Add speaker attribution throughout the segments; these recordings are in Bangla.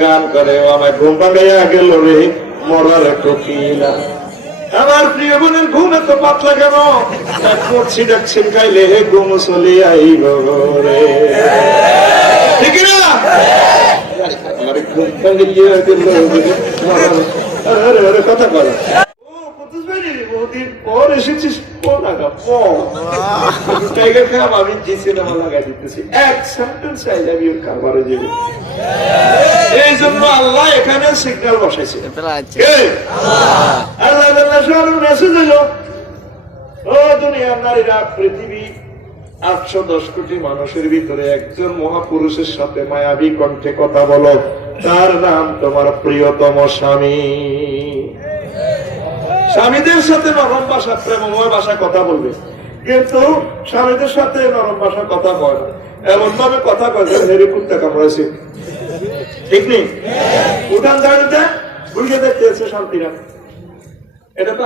Speaker 1: গান করে, ও আমার ঘুম ভাঙাইয়া গেল রে, মরার কোকিলা। আমার প্রিয় বোনের ঘুম এত পাতলা কেন করছি ডাকছেন খাইলে ঘুম চলে আইব রে। ঠিক না? আমার ঘুম ভাঙিয়ে গেল রে, মরার কথা বলে। পর এসেছিস? টাইগার খাম আমি জি সিনেমা লাগাই দিতেছি। এক সেন্টেন্স আই লাভ ইউ কারবারে যাবে। এই জন্য আল্লাহ এখানে সিগন্যাল বসাইছে। আল্লাহ আল্লাহ সবার মেসেজ হলো ও দুনিয়ার নারীরা পৃথিবী আটশো দশ কোটি মানুষের ভিতরে একজন মহাপুরুষের সাথে মায়াবী কণ্ঠে কথা বলো। তার নাম তোমার প্রিয়তম স্বামী। স্বামীদের সাথে নরম ভাষা, প্রেমময় ভাষা কথা বলবে। কিন্তু স্বামীদের সাথে নরম ভাষা কথা বলে এমন ভাবে কথা কয় হেরে কুত্তা কামড়াইছে ঠিক নেই? উঠান দাঁড়িয়ে দেখতে শান্তিরা এটা তো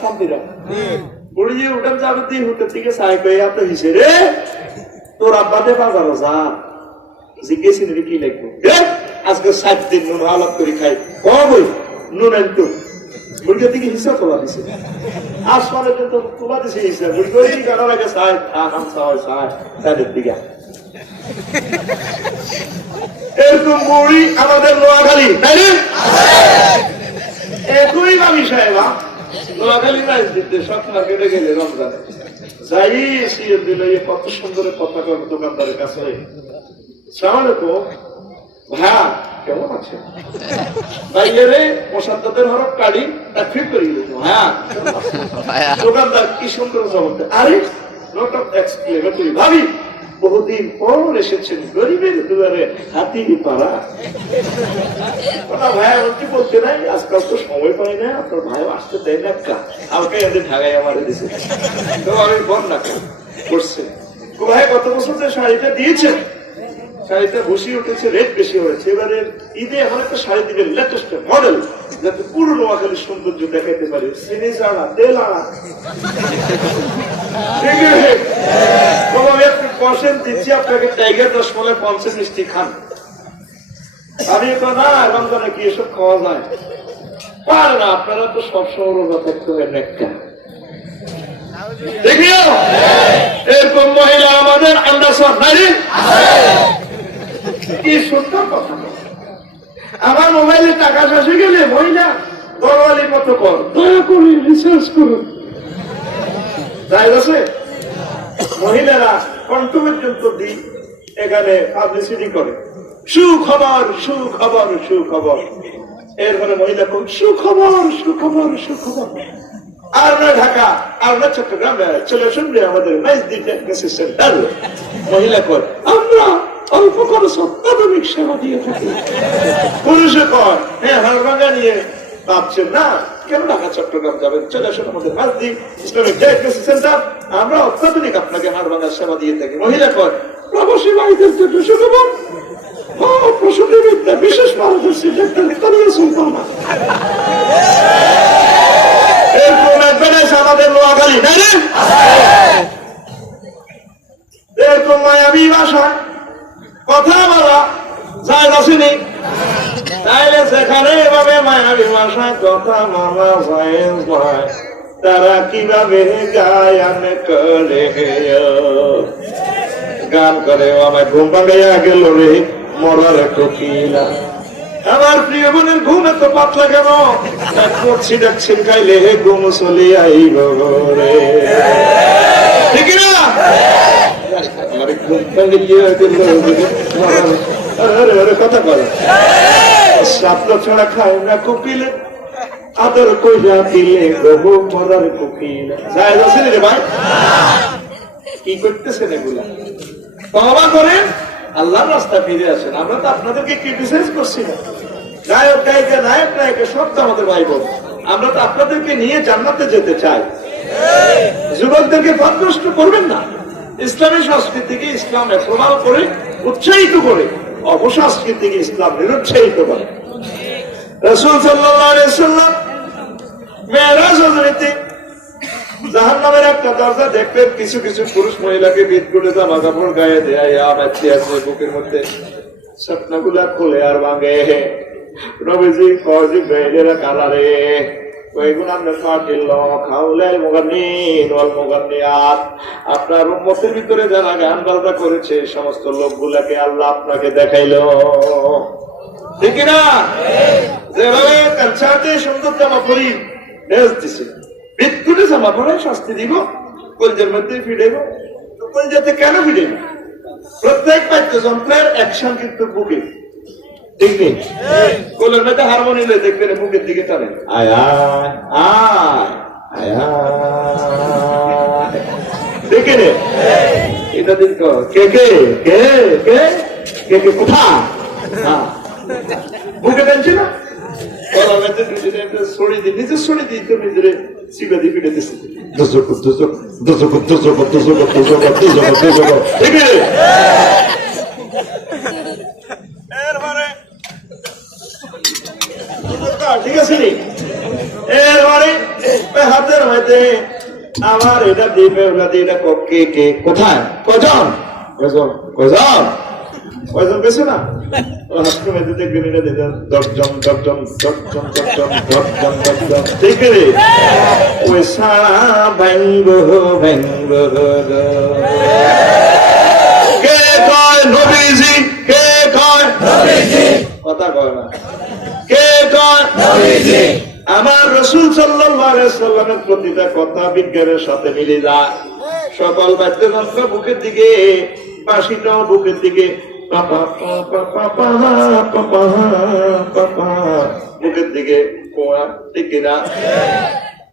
Speaker 1: শান্তিরা উঠান যাবে তুই হুটের দিকে সাই এত হিসে রে, তোর আব্বাতে যা কি আজকে সাত দিন নুন হালাত করে খাই। কবই নুন আনতো বুড়ির দিকে হিসাব তোলা দিছে। আসমানে কিন্তু তোলা দিছে হিসাব বুড়ি করে গানা লাগে? সাই আহাম সাই সাই তাদের দিকে। এরকম বুড়ি আমাদের নোয়াখালী, তাই না? একই বাবি সাহেবা নোয়াখালী দিতে সব মার্কেটে গেলে রমজানে। যাই সিএর দিল কত সুন্দর কথা দোকানদারের কাছে। সালাম আলাইকুম ভাইয়া কেমন আছে? বাইরে মোসাদ্দাদের হরফ কাড়ি করে হ্যাঁ? দোকানদার কি সুন্দর জবাব আরে নট অফ এক্সক্লেমেটরি ভাবি বহুদিন পর এসেছেন গরিবের দুয়ারে হাতি পাড়া। ওটা ভাইয়া বলতে বলতে নাই? আজকাল তো সময় পাই না আপনার ভাইও আসতে দেয় না কা আমাকে এদের ঢাকায় আমার দিছে। তো আমি বল না করছে ভাই গত বছর যে শাড়িটা দিয়েছেন শাড়িটা বসি উঠেছে রেট বেশি হয়েছে। এবারে ঈদে এমন একটা শাড়ি দিবেন লেটেস্ট মডেল যাতে পুরো নোয়াখালীর সৌন্দর্য দেখাইতে পারে। ছাড়া তেল আপনাকে টাইগার মলে পঞ্চাশ মিষ্টি খান। আমি তো না, রমজানে কি এসব খাওয়া যায়? পারে না, আপনারা তো সবসময় রোজা এরকম মহিলা আমাদের আমরা নারী। কি সুন্দর কথা? আমার মোবাইলে টাকা শেষে গেলে মহিলা বড়ওয়ালির মতো কর দয়া করে রিসার্চ করুন। আছে মহিলারা কণ্ঠ পর্যন্ত দিই এখানে পাবলিসিটি করে। সুখবর সুখবর সুখবর। এরপরে মহিলা কোন সুখবর সুখবর সুখবর। আর না ঢাকা আর না চট্টগ্রাম চলে শুনবে আমাদের নাইস দিতে মহিলা কর আমরা অল্প খরচ অত্যাধুনিক সেবা দিয়ে থাকি। পুরুষে কর হ্যাঁ হারভাঙ্গা নিয়ে ভাবছেন না? কেন ঢাকা চট্টগ্রাম যাবেন? চলে আসুন আমাদের মাসদি ইসলামিক ডায়াগনোসিস সেন্টার। আমরা অত্যাধুনিক আপনাকে হাড়ভাঙ্গার সেবা দিয়ে থাকি। মহিলা কর প্রবাসী ভাইদের জন্য সুখবর ও প্রসূতি বিদ্যা বিশেষ পারদর্শী ডাক্তার তালিয়া সুলতানা এরকম অ্যাডভার্টাইজ আমাদের নোয়াখালী তাই না? এরকম মায়াবী ভাষা কথা বলা যায় আসেনি তাইলে সেখানে এভাবে মায়াবী ভাষা কথা বলা যায় নয় তারা কীভাবে গায়ন করে গান করে, ও আমায় ঘুম ভাঙাইয়া গেল রে, মরার কোকিলা। আমার প্রিয় বোনের ঘুম এত পাতলা কেন? করছি ডাকছেন খাইলে ঘুম চলে আইব রে। ঠিক না আল্লাহর রাস্তা ফিরে আসেন। আমরা তো আপনাদেরকে ক্রিটিসাইজ করছি না। গায়ক গায়িকা নায়ক, নায়িকা, সব তো আমাদের ভাই বোন। আমরা তো আপনাদেরকে নিয়ে জান্নাতে যেতে চাই। যুবকদেরকে পথ করবেন না। ইসলামী সংস্কৃতিকে ইসলামে প্রমাণ করে, উৎসাহিত করে, অপসংস্কৃতিকে ইসলাম নিরুৎসাহিত করে। রসুল সাল্লাম কিছু কিছু পুরুষ মহিলাকে বিদ জামা গায়ে দেয় বুকের মধ্যে, স্বপ্নগুলা আর কালারে। আপনার ভিতরে যারা গান বাজনা করেছে, সমস্ত লোকগুলাকে আল্লাহ আপনাকে দেখাইলো। না যেভাবে কালচারতে সুন্দর জামা পরি দিছে। জামা পরে শাস্তি দিব, কলজের মধ্যে ফিরেব কলজাতে কেন ফিরেব প্রত্যেক বাদ্যযন্ত্রের অ্যাকশন কিন্তু বুকে। নেই কোলের মধ্যে হারমোনিয়াম দেখবেন বুকের দিকে টানে আয় আয় দেখে রে এটা দিন কে কে কে কে কে কে কোথা হ্যাঁ বুকে টানছে না গলার মধ্যে দুজনে ছড়ি দিই নিজের ছড়ি দিই তো নিজের সিবা দিয়ে ফিরে দিচ্ছে দশক দশক দশক দশক দশক দশক দশক দশক ঠিক আছে ঠিক আছে নি এরপরে ওই আমার এটা দিবে ওটা দিয়ে এটা কে কে কোথায়? কজন? কজন? কজন? কজন পেছো না? ও হাতের মধ্যে দেখবেন এটা দেখবেন দশজন দশজন দশজন দশজন দশজন দশজন ঠিক রে? ওই সারা ব্যঙ্গ ব্যঙ্গ কে কয় নবীজি? কে কয়? কথা কয় না। কে কয়? আমার রসুল সাল্লামের প্রতিটা কথা বিজ্ঞানের সাথে মিলে যায় সকল দিকে বাঁশিটাও বুকের দিকে পাপা বুকের দিকে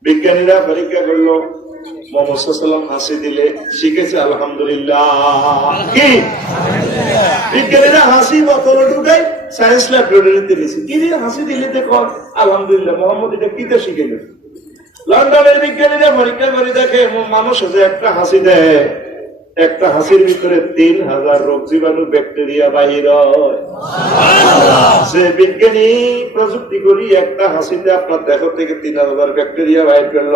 Speaker 1: বিজ্ঞানীরা পরীক্ষা করল মোহাম্মদ হাসি দিলে শিখেছে আলহামদুলিল্লাহ কি বিজ্ঞানীরা হাসি বোতলে ঢুকাই সায়েন্স ল্যাবরেটরিতে দিয়েছে কি দিয়ে হাসি দিলে দেখো, আলহামদুলিল্লাহ, মোহাম্মদ এটা কিতে শিখে গেল লন্ডনের বিজ্ঞানীরা পরীক্ষা করে দেখে মানুষ যে একটা হাসি দেয়। একটা হাসির ভিতরে তিন হাজার রোগ জীবাণু, ব্যাকটেরিয়া বাহির যে বিজ্ঞানী প্রযুক্তি করি একটা হাসিতে আপনার দেহ থেকে তিন হাজার ব্যাকটেরিয়া বাইর করল।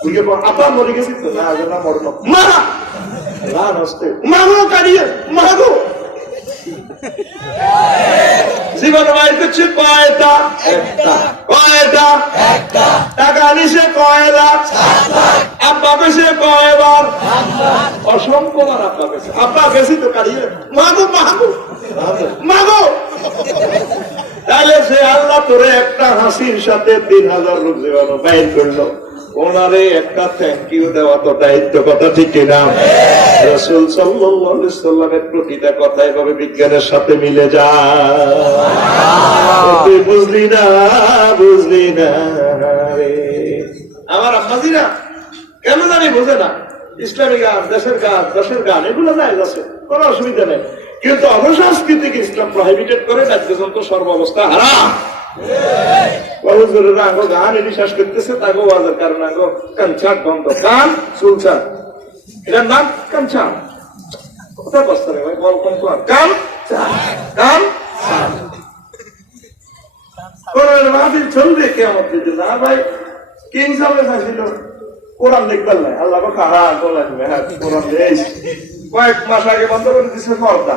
Speaker 1: বুঝে আপনার মরে গেছি তো। না না মরব মা! না নষ্ট। মাগো কাড়িয়ে মাগো জীবন বাইর করছে কয়টা একটা। কয়টা একটা। টাকা নিছে কয় আব্বা পেছে কয়বার অসংখ্য বার আব্বা পেছে আব্বা গেছি তো কাড়িয়ে মাগো মাগো মাগো তাহলে সে আল্লাহ তোরে একটা হাসির সাথে তিন হাজার রূপ বাইর করল। ওনারে একটা থ্যাংক ইউ দেওয়া তো দায়িত্ব কথা ঠিক কিনা? রসুল সাল্লামের প্রতিটা কথা এভাবে বিজ্ঞানের সাথে মিলে যায়। তুই বুঝলি না বুঝলি না আমার আম্মাজি না কেন জানি বোঝে না। ইসলামী গান দেশের গান দেশের গান এগুলো যায় আছে কোনো অসুবিধা নেই। কিন্তু অবসাংস্কৃতিক ইসলাম প্রহিবিটেড করে বাদ্যযন্ত্র সর্বাবস্থা হারাম। কলেজের আঙ্গো গান এটি শ্বাস করতেছে তাগো বাজার কারণ আঙ্গো কাঞ্চাট বন্ধ। কান চুলচাট এটার নাম কাঞ্চাট কথা কষ্ট নেই ভাই, বল কম কর কাম কাম কোরআন মাহফিল চলবে কেমন দিতে না ভাই কোরআন আল্লাহ হ্যাঁ কোরআন কয়েক মাস আগে বন্ধ করে দিছে পর্দা।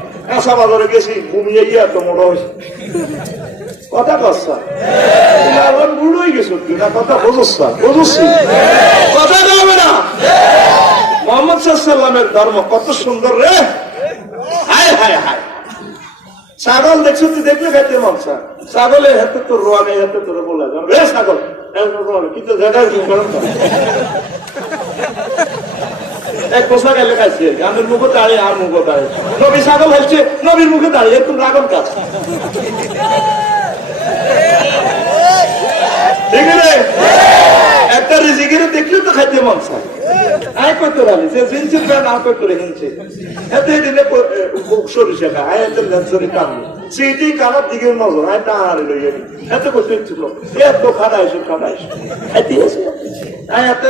Speaker 1: কাঁচা বাজারে গেছি, ঘুমিয়ে গিয়ে এত মোটা হয়েছে। কথা কচ্ছা এখন গেছো না, কথা বোঝসা বুঝছি কথা বলবে না? মোহাম্মদ সাল্লামের ধর্ম কত সুন্দর রে। হায় হায় হায়। ছাগল দেখছ তুই দেখলে খাইতে মন চা ছাগলের হাতে তোর রোয়া নেই হাতে তোর বলে রে, ছাগল কিন্তু। এক পোশাক এলে খাইছে আমের মুখে দাঁড়িয়ে, আর মুখে দাঁড়িয়ে। নবী ছাগল হচ্ছে নবীর মুখে দাঁড়িয়ে তুমি রাগন কাজ একটা রিজিকের দেখলে তো খাইতে মন চায়। আয় করতে পারি যে জিনসের প্যান্ট আর করতে রেখেছে এতে দিলে আয় এতে লেন্সরি দিকে নজর, আয় তা আর লই এত করতে ছিল এত এসে এসে আয় এতে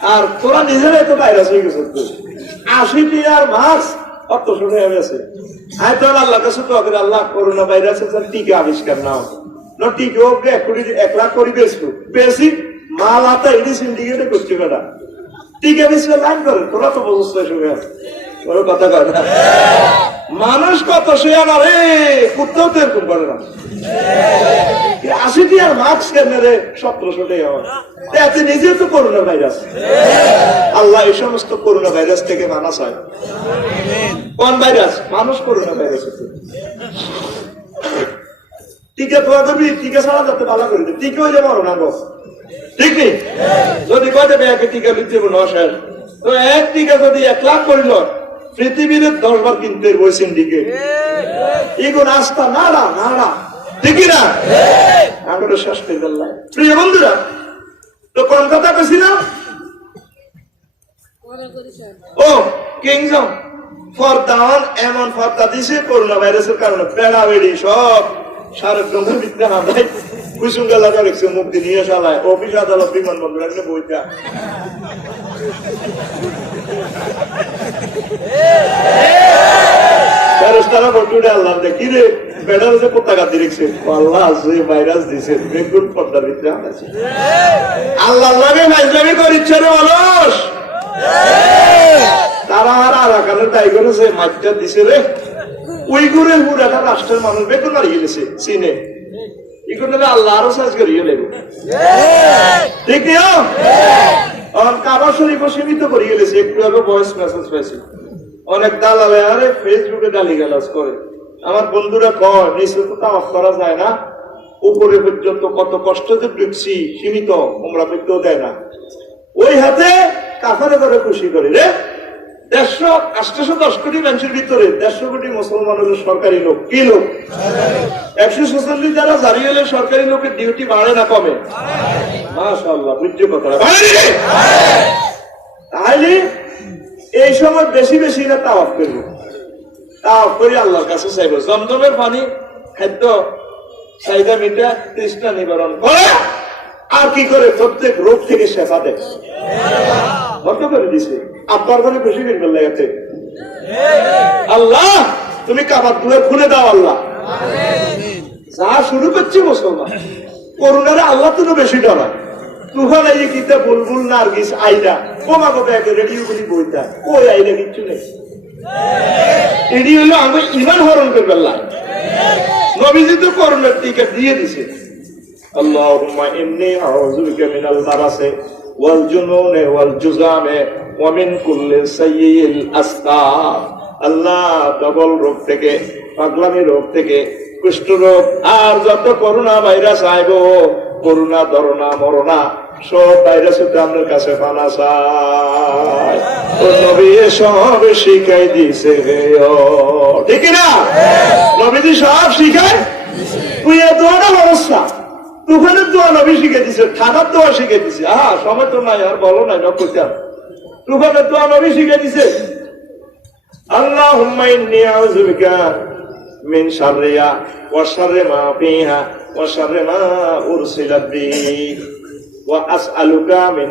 Speaker 1: আর তোরা নিজেরাই তো ভাইরাস হয়ে গেছে। আশিটি আর মাস অত শুনে গেছে আমি তো আল্লাহ কাছে তো আল্লাহ করোনা ভাইরাসের টিকা আবিষ্কার না হোক না, টিকা ওকে এক কোটি এক লাখ কোটি বেসবো বেশি মাল আতা এটি সিন্ডিকেটে করছে বেটা টিকা বেসবে লাইন করে তোরা তো বুঝতে শুনে। ওর কথা কয় না। মানুষ কত সে আমার রে তো এরকম করে না। আশিটি আর মাস্ক কেন হয়। এতে নিজে তো করোনা ভাইরাস। আল্লাহ এই সমস্ত করোনা ভাইরাস থেকে চায়। কোন ভাইরাস? মানুষ করোনা ভাইরাস টিকা করবি টিকা ছাড়া যাতে ভালো করে দে টিকা হয়ে যাব না গো। ঠিক নেই? যদি কয়টা ব্যাগে টিকা লিখতে তো এক টিকা যদি এক লাখ করিল পৃথিবীর দশ বার কিনতে বই সিন্ডিকেট এগুলো রাস্তা নাড়া নাড়া। দেখি না? আমরা শেষ করে দিলাম প্রিয় বন্ধুরা তো কোন কথা কইছিলাম? ও কিংজম। ফরদান এমন ফর্দা দিছে করোনা ভাইরাসের কারণে পেড়া বেড়ি সব। সারের ডঙ্গের ভিতরে হাঁটাই কুসুঙ্গা লাগা রেখেছে মুক্তি নিয়ে চালায়। অফিস আদালত বিমানবন্দর একটা বইটা। ফেরেশতারা বলতে আল্লাহ দেখি রে বেড়ার যে পতাকা দিয়েছে আল্লাহ যে ভাইরাস দিছে বেগুন পর্দার ভিতরে আনাছে আল্লাহ লাগে মাইজলামি করিচ্ছে রে মানুষ। তারা আর আরাকানের দায়ী করেছে মাজ্জা দিছে রে উইগুরে পুরাটা রাষ্ট্রের মানুষ বেগুন আর গেছে চীনে। এগুলো আল্লাহ আরও সাজ করিয়ে লেগে ঠিক। নিও কাবা শরীফ সীমিত করে গেলেছে, একটু আগে ভয়েস মেসেজ অনেক দালালে, আরে ফেসবুকে গালি গালাজ করে। আমার বন্ধুরা কয়, নিচে তো তাওয়াফ করা যায় না। উপরে পর্যন্ত কত কষ্ট যে ঢুকছি সীমিত আমরা দেয় না। ওই হাতে কাফারে করে খুশি করি রে। দেড়শো দশ কোটি মানুষের ভিতরে দেড়শো কোটি সরকারি লোক। কি লোক? একশো যারা জারি হলে সরকারি লোকের ডিউটি বাড়ে না কমে? রে? তাহলে এই সময় বেশি বেশি না তাওয়াফ করব তাওয়াফ করে আল্লাহর কাছে চাইব। জমজমের পানি, খাদ্য, চাহিদা মিটা তৃষ্ণা নিবারণ করে। আর কি করে? প্রত্যেক রোগ থেকে শেফা দেয়। বন্ধ করে দিছে আপনার ঘরে খুশি কিনবেন লাগাতে আল্লাহ, তুমি কাবার তুলে খুলে দাও আল্লাহ। যা শুরু করছি মুসলমান। করুণারে আল্লাহ তো বেশি ডরায় তুফান এই কিতা বুলবুল, নার্গিস, আইডা। কোমা কোপে একে রেডিও গুলি বইতা ওই আইডা, কিচ্ছু নেই। এটি হলো আমি ইমান হরণ করবে আল্লাহ নবীজি তো করোনার টিকা দিয়ে দিছে। আল্লাহুম্মা ইন্নী আউযু বিকা মিনাল বারাসে ওয়াল জুনুনে ওয়াল জুজামে ওয়া মিন কুল্লি আল্লাহ ডবল রোগ থেকে পাগলামি রোগ থেকে কুষ্ঠ রোগ আর যত করোনা ভাইরাস আইব করোনা ধরনা মরনা সব ভাইরাস আপনার কাছে পানা চায় নবী সব শিখাই দিছে ও। ঠিক না নবীজি সব শিখায়? তুই এ দোয়াটা অবস্থা। তুফানের দোয়া নবী শিখে দিছে ঠান্ডার দোয়া শিখে দিছে আহা সময় তো নাই, আর বলো না ডক্টর তুফানের দোয়া নবী শিখে দিছে আল্লাহ মিন শাররিয়া ওয়া শাররি মা ফিহা ওয়া শাররি মা উরসিলাত বিহি ওয়া আসআলুকা মিন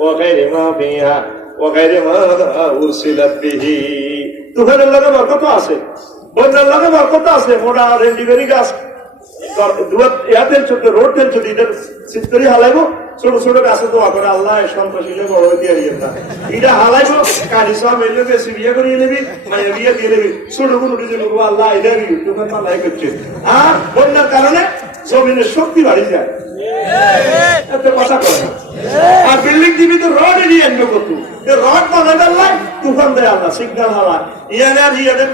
Speaker 1: ওয়া খাইরি মা ফিহা ওয়া খাইরি মা উরসিলাত বিহি। বরকত আছে। বন্যার লগে বরকত আছে, মোটা গাছ। দোয়া করে দিয়ে দিয়ে দিয়ে আর কারণে জমিনের শক্তি বাড়ি যায়। এত কথা। আর বিল্ডিং দিবি তো রড এরিয়ে আনবে কত। রড বানাবে আল্লাহ তুফান দেয় আল্লাহ, সিগন্যাল হালা ইয়ানে আর ইয়াদের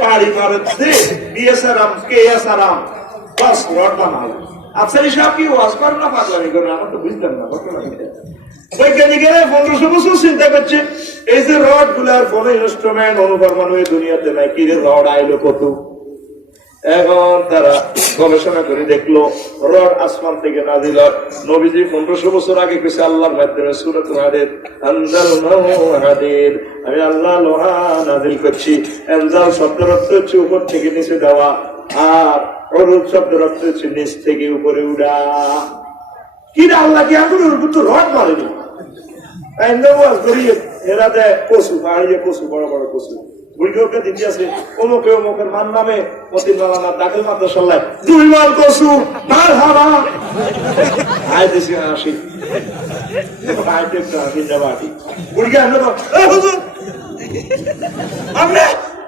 Speaker 1: বাড়ি মারে দে বিএসআরাম কে এস আরাম বাস রড বানালো আফসার সাহেব কি ওয়াজ করেন না পাগলামি করেন? আমার তো বুঝতাম না বৈজ্ঞানিকেরা পনেরোশো বছর চিন্তা করছে, এই যে রডগুলার কোন ইনস্ট্রুমেন্ট অনুপরমাণু এই দুনিয়াতে নাই, কি রে রড আইলো কত? এখন তারা গবেষণা করে দেখল, রড আসমান থেকে নাজিল। নবীজি পনেরোশো বছর আগে কিছু আল্লাহর মাধ্যমে সুরত হাদের হাদের আমি আল্লাহ লোহা নাজিল করছি। এনজাল অর্থ হচ্ছে উপর থেকে নিচে দেওয়া। আর অরুদ শব্দের অর্থ হচ্ছে নিচ থেকে উপরে উড়া। কি আল্লাহ, কি এখন ওর উপর তো রড মারেনি? আমরা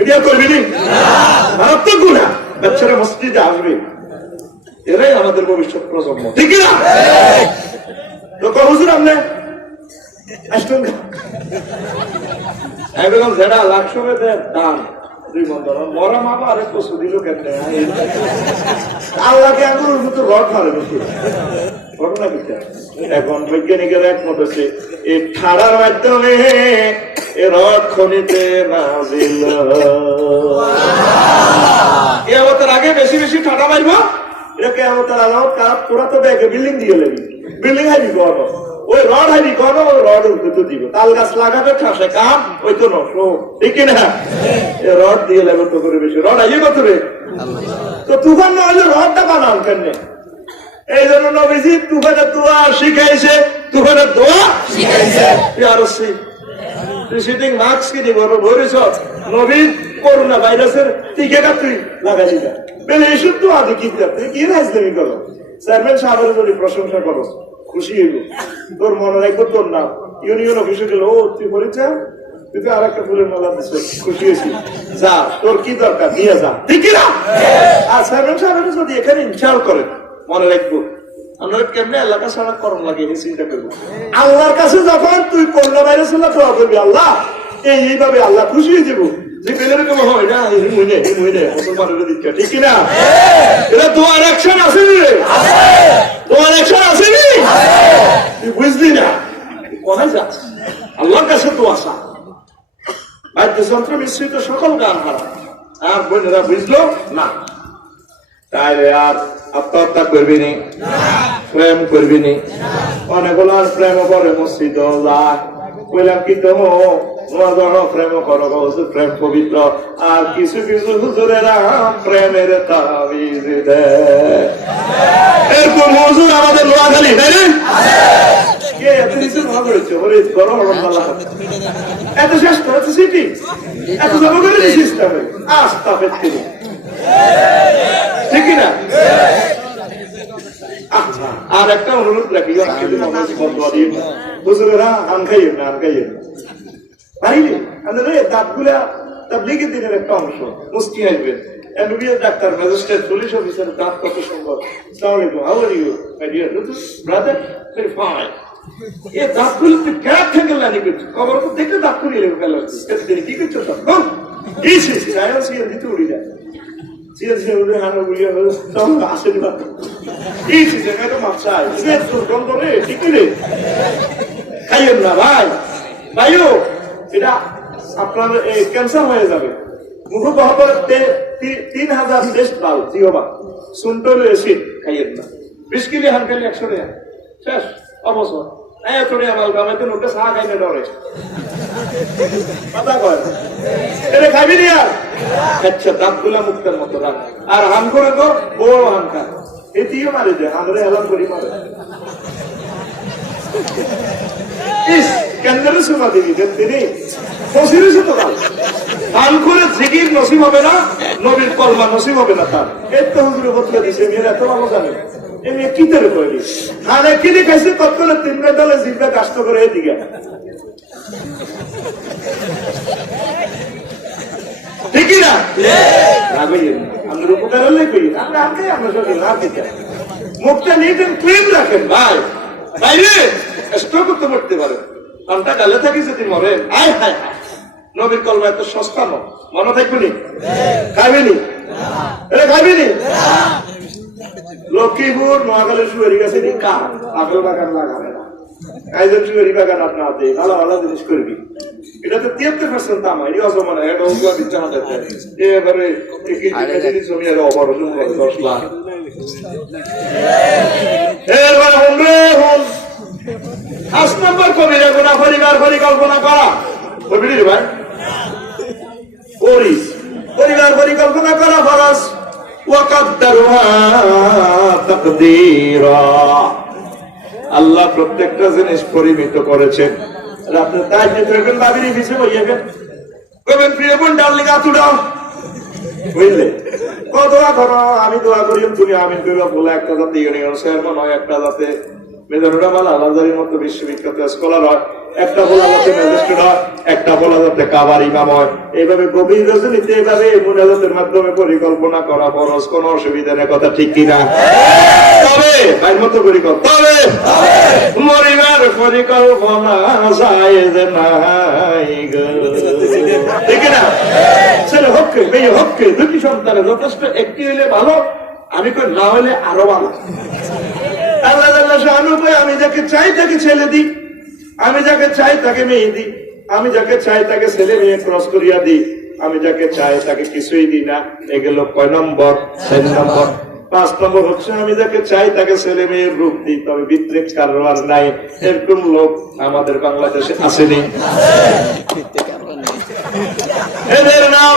Speaker 1: ভিডিও করবি নি মারাত্মক গুণা বাচ্চারা মসজিদে আসবে। এরাই আমাদের ভবিষ্যৎ প্রজন্ম। ঠিক কিনা? তো কহুজুর আপনি আসবেন একদম যেটা লাখ দেন দান মরা মামা আরেক কসু দিল কেমনে? আল্লাহকে মতো রড মারে ঘটনা বিচার এখন বৈজ্ঞানিকের একমত হচ্ছে এই ঠাড়ার মাধ্যমে নাজিল। এ অবতার আগে বেশি বেশি ঠাডা মারবো? এটাকে অবতার আলামত কাপ তোরা তো ব্যাগে বিল্ডিং দিয়ে লেবি। বিল্ডিং ওই রড হাইবি কর ওই রড উঠে তো দিব। তাল গাছ লাগাবে ঠাসে কাম ওই তো নশো ঠিক না এ রড দিয়ে লেবে তো করে বেশি। রড আইয়ে কত রে? তো তুফান না হলে রডটা বানান কেন এই জন্য নবীজি তুফানের দোয়া শিখাইছে। তুফানের দোয়া শিখাইছে। তুই সিটিং মাস্ক নবীন করোনা ভাইরাসের টিকাটা তুই তুই প্রশংসা করো। খুশি তোর মনে রাখব তোর নাম। ইউনিয়ন অফিসে গেল, ও, তুই পরিচা তুই তো আর একটা ফুলের মালা খুশি হয়েছি। যা, তোর কি দরকার? নিয়ে যা। ঠিক না? আর চেয়ারম্যান সাহেবের যদি এখানে ইনশাল করেন মনে রাখব। আমরা কেমনে এলাকা ছাড়া করম লাগে এই চিন্তা করব? আল্লাহর কাছে যখন তুই করোনা ভাইরাস দোয়া করবি আল্লাহ এই এইভাবে আল্লাহ খুশি হয়ে যাব। যে হয় না এই মহিনে এই মহিনে মুসলমানের দিচ্ছে ঠিক কিনা এটা দোয়ার অ্যাকশন আছে নি রে দোয়ার অ্যাকশন আছে নি তুই বুঝলি না? তুই কোথায় যাস? আল্লাহর কাছে আসা বাদ্যযন্ত্র মিশ্রিত সকল গান হারা আর বোনেরা বুঝলো? না। তাইলে আর আত্মহত্যা করবি নি প্রেম করবি নি প্রেম করে মসজিদ কি তো প্রেম পবিত্র। আর কিছু কিছু প্রেমের তাবিজ এত শেষ করেছে সিটি? এত জমা করে দিছিস তবে আস্তা ঠিক না আচ্ছা, আর একটা অনুরোধ রাখি হুজুরেরা আম খাইয়েন দাঁত কত কি করছ দাঁত দিতে উড়ি যায়। বা খাইয়েন না ভাই ভাইও এটা আপনার ক্যান্সার হয়ে যাবে মুখ বহর তিন হাজার টেস্ট বাল জিওবা সুন্টল এসিড খাইয়েন না বিশ কেজি হানকালি একশো টাকা শেষ অবসর এই তোরে আমার গামে তো নোটে চা খাইলে ডরে। কথা কয়? এটা খাবি নি আর? দাঁতগুলা মুক্তের মতো রাখ। আর হাম করে দিবি তিনি জিগির নসিব হবে না, নবীর কলমা নসিব হবে না তার। এর তো হুজুরে বদলে দিছে, মেয়ের এত ভালো জানে। এমনি কি করে করি খানে কিনে খাইছে কত করে তিন দলে জিভে কাষ্ট করে এদিকে। ঠিকই না? আমরা উপকার হলে কই আমরা আগে, আমরা সঙ্গে না দিতে। মুখটা এন্ড ক্লিন রাখেন, ভাই। বাইরে স্ট্রোক করতে পড়তে পারে। আমটা গালে থাকি যদি মরে। আয়, হায় নবীর কলমা এত সস্তা ন মনে থাকবে নি? খাইবেনি এরে খাইবেনি লক্ষ্মীপুর নোয়াখালীর সুয়ারি গাছে নি কার? আগল বাগান লাগাবে না। কাইজের সুয়ারি বাগান আপনার হাতে? ভালো ভালো জিনিস করবি। এটা তো তিয়াত্তর পার্সেন্ট দাম হয় অত এটা উঙ্গা দিচ্ছে আমাদের এবারে জমি আর অপারেশন করে দশ লাখ। এবার হন রে হন পাঁচ নম্বর কবিরা গোনা পরিবার পরিকল্পনা করা। ভাই করিস পরিবার পরিকল্পনা করা ফরস ওয়াকাদ্দারুহা তাকদীরা আল্লাহ প্রত্যেকটা জিনিস পরিমিত করেছেন। আপনি তাই দেখবেন, বাবির প্রিয় বোন, ডার্লিং আতুডাও বুঝলে? কত ধরো আমি দোয়া করি, তুমি আমিন বলে একটা জাতি ইউনিয়ন একটা যাতে মেজনুরা মালা আলাদারির মতো বিশ্ববিখ্যাত স্কলার হয় একটা বলা যাতে ম্যাজিস্ট্রেট হয় একটা বলা যাতে কাবার ইমাম হয় এইভাবে গভীর রজনীতে এইভাবে মুনাজাতের মাধ্যমে পরিকল্পনা করা খরচ কোন অসুবিধা নেই কথা ঠিক কিনা? তবে মতো পরিকল্পনা। তবে মরিবার পরিকল্পনা যায় নাই ঠিক না ছেলে হককে মেয়ে হককে দুটি সন্তানের যথেষ্ট একটি হইলে ভালো আমি কই না হলে আরও ভালো। আল্লাহ আমি যাকে চাই তাকে ছেলে দিই। আমি যাকে চাই তাকে মেয়ে দিই। আমি যাকে চাই তাকে ছেলে মেয়ে ক্রস করিয়া দিই। আমি যাকে চাই তাকে কিছুই দিই না। এগুলো কয় নম্বর? ছয় নম্বর। পাঁচ নম্বর হচ্ছে আমি যাকে চাই তাকে ছেলে মেয়ের রূপ দিই। তবে বিদ্রেক কারবার নাই। এরকম লোক আমাদের বাংলাদেশে আসেনি। এদের নাম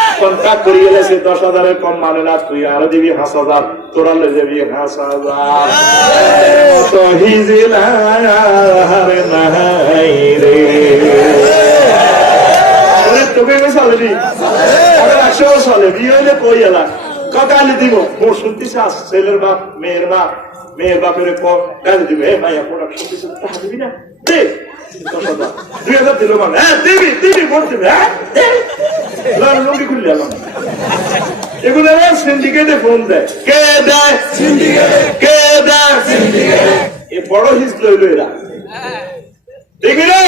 Speaker 1: কন্ট্রাক্ট করিয়ে গেছে দশ হাজারের কম মানে না, তুই আরও দিবি হাঁস হাজার, তোরা লে যাবি হাঁস হাজার। তোকে চলে নি একশো চলে বিয়ে হইলে কই এলা? কালি দিব মোর শুনতিস আস ছেলের বাপ মেয়ের বাপ মেয়ের বাপের গালি দিবে। হে ভাইয়া প্রোডাকশন দিছে টাকা দিবি না? দে। দুই হাজার দিল মানে। হ্যাঁ দিবি দিবি ভোট দিবি। হ্যাঁ দে। খুললে এলাম এগুলো সিন্ডিকেটে ফোন দেয়। কে দেয়? কে দেয়? এ বড় হিস লইল এরা। দেখবি রে?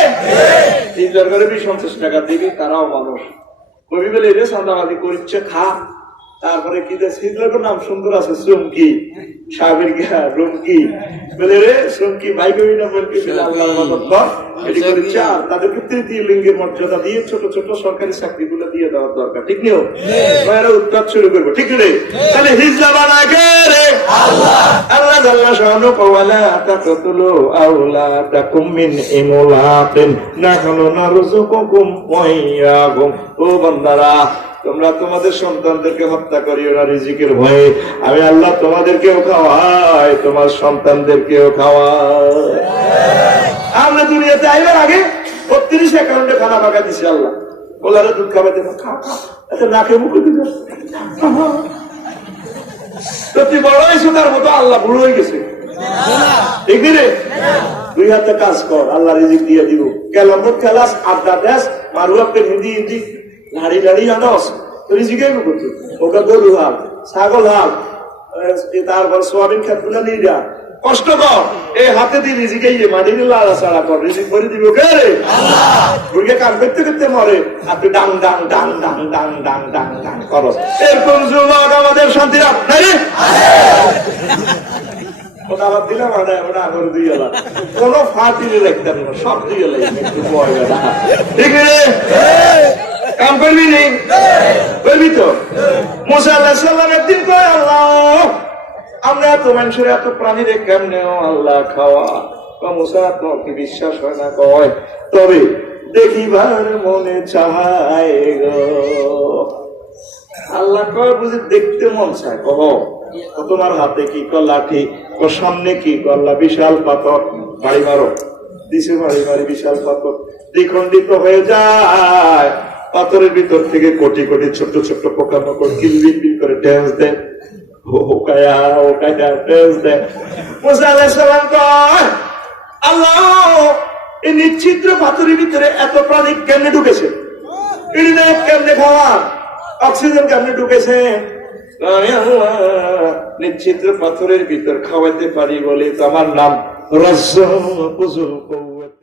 Speaker 1: তিন দরকারে বিশ পঞ্চাশ টাকা দিবি তারাও মানুষ। কবি বলে রে সাদাবাদি করছে খা। তারপরে কি শীতলের নাম সুন্দর আছে চুমকি সাবের গিয়া রুমকি। বলে রে চুমকি ভাই কবি না বলবি বলে আল্লাহর মদত কর এটি করেছে আর তাদেরকে তৃতীয় লিঙ্গের মর্যাদা দিয়ে ছোট ছোট সরকারি দিয়ে দেওয়ার দরকার। ঠিক নিও উৎপাদ শুরু করব। ঠিক রে তাহলে হিজলা বানা কে রে? আল্লাহ। জাল্লা শাহানু কওয়ালা তাকতুলু আওলাদাকুম মিন ইমলাতিন নাহনু নারযুকুকুম ওয়া ইয়াকুম ও বান্দারা তোমরা তোমাদের সন্তানদেরকে হত্যা করিও না, রিজিকের ভয়ে। আমি আল্লাহ তোমাদেরকেও খাওয়াই, তোমার সন্তানদেরকেও খাওয়াই। আমরা দুনিয়াতে আইবার আগে বত্রিশ অ্যাকাউন্টে খানা পাকা দিছি আল্লাহ। বলারে দুধ খাওয়াতে খা খা নাকে মুখে দিবে। তো বড় তার মতো আল্লাহ বুড়ো হয়ে গেছে। রে? দুই হাতে কাজ কর, আল্লাহ রিজিক দিয়ে দিব। কেলামত খেলাস, আড্ডা দেশ মারুয়াকে হিন্দি হিন্দি করতো গরু হাল ছাগল হাল তারপর সোয়াবিন নিয়ে কষ্ট কর, এই হাতে দিয়ে ইয়ে কর, রিজিক ওকে রে? করতে করতে মরে ডাং ডাং ডাং ডাং ডাং ডাং ডাং ডাং করো এরকম যুবক আমাদের শান্তি রাখ, নাই ওটা দিয়ে কোনো ফাটিলে সব দিয়ে ঠিক রে? কাম করবি নি? করবি তো? মুসা আল্লাহ সাল্লাম একদিন কয়, আল্লাহ, আমরা এত মানুষের এত প্রাণীরে কেমনে আল্লাহ, খাওয়া। মুসা তোমাকে বিশ্বাস হয় না? কয়, তবে দেখিবার মনে চাহায় আল্লাহ কয়, বুঝি দেখতে মন চায়। কহ তোমার হাতে কি কর লাঠি? ও সামনে কি করলা বিশাল পাথর। বাড়ি মারো। দিছে বাড়ি মারি বিশাল পাথর। দ্বিখণ্ডিত হয়ে যায়। পাথরের ভিতর থেকে কোটি কোটি ছোট ছোট পোকামাকড় কিলবিল করে ড্যান্স দেয়। ও কায়া ড্যান্স দেয়। মুসা আলাইহিস কয়, আল্লাহ, এই নিচ্ছিদ্র পাথরের ভিতরে এত প্রাণী কেমনে ঢুকেছে? অক্সিজেন ঢুকেছে? নিচ্ছিদ্র পাথরের ভিতর খাওয়াইতে পারি বলে তো আমার নাম রস